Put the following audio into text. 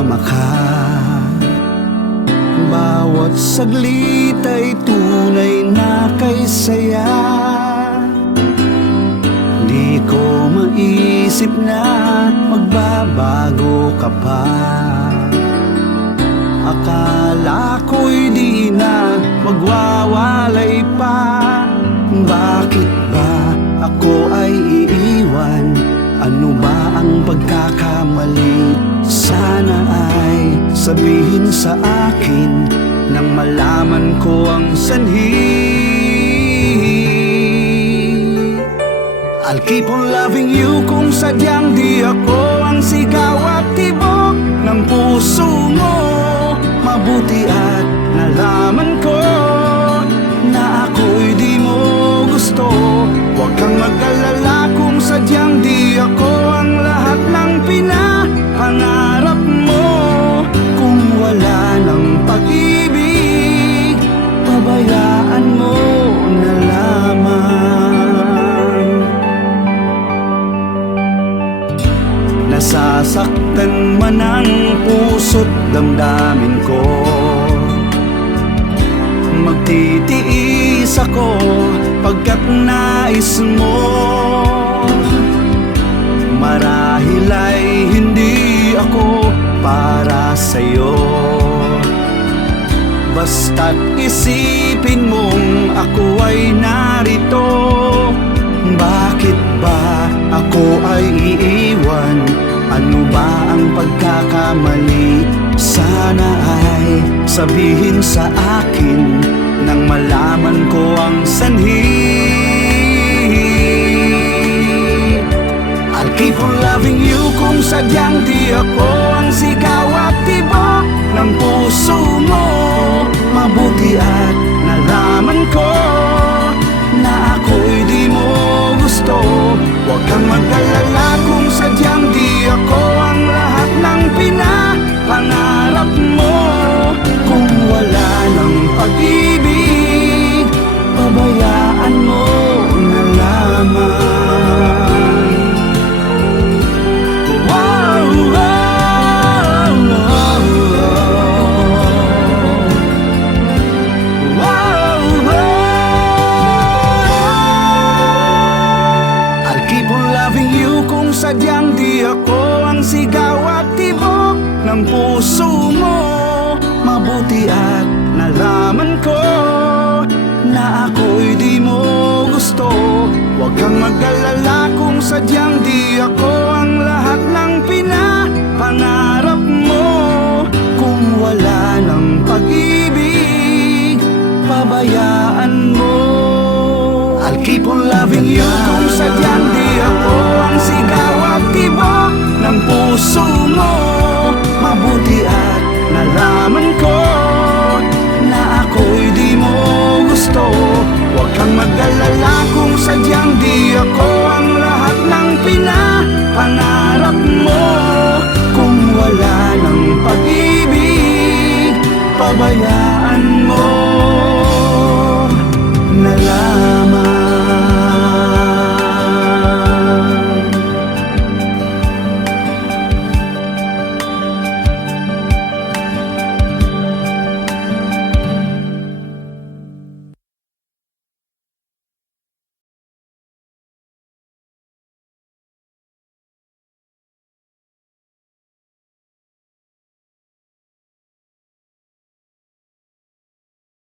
kasama ka. Bawat saglit ay tunay na kay saya. Di ko maisip na magbabago ka pa. Akala ko'y di na magwawalay pa. Bakit ba ako ay iiwan? Ano ba ang pagkakamali? Sana ay sabihin sa akin nang malaman ko ang sanhi. I'll keep on loving you kung sadyang di ako ang sigaw at tibok ng puso mo. Mabuti at nalaman ko na ako'y di mo gusto. Huwag kang mag-alala kung sadyang di ako ang lahat ng pinapangarap mo. Kung wala ng pag-ibig, pabayaan mo na lamang. Nasasaktan man ang puso't damdamin ko, magtitiis ako pagkat nais mo. Marahil ay hindi ako para sa'yo, basta't isipin mong ako ay narito. Bakit ba ako ay iiwan? Ano ba ang pagkakamali? Sana ay sabihin sa akin nang malaman ko ang sanhi. I'll keep on loving you kung sadyang di ako ang sigaw at tibok ng puso mo. Mabuti at nalaman ko na ako'y di mo gusto. Huwag kang mag-alala kung sadyang di ako ang lahat ng pinapangarap mo. Kung wala ng pag-ibig, pabayaan mo na lamang. Sadyang di ako ang sigaw at tibok ng puso mo. Mabuti at nalaman ko na ako'y di mo gusto. Huwag kang mag-alala kung sadyang di ako ang lahat ng pinapangarap mo. Kung wala ng pag-ibig, pabayaan mo. I'll keep on loving you kung sadyang di ako ang sigaw at tibok ng puso mo. Mabuti at nalaman ko na ako'y di mo gusto. Huwag kang mag-alala kung sadyang di ako ang lahat ng pinapangarap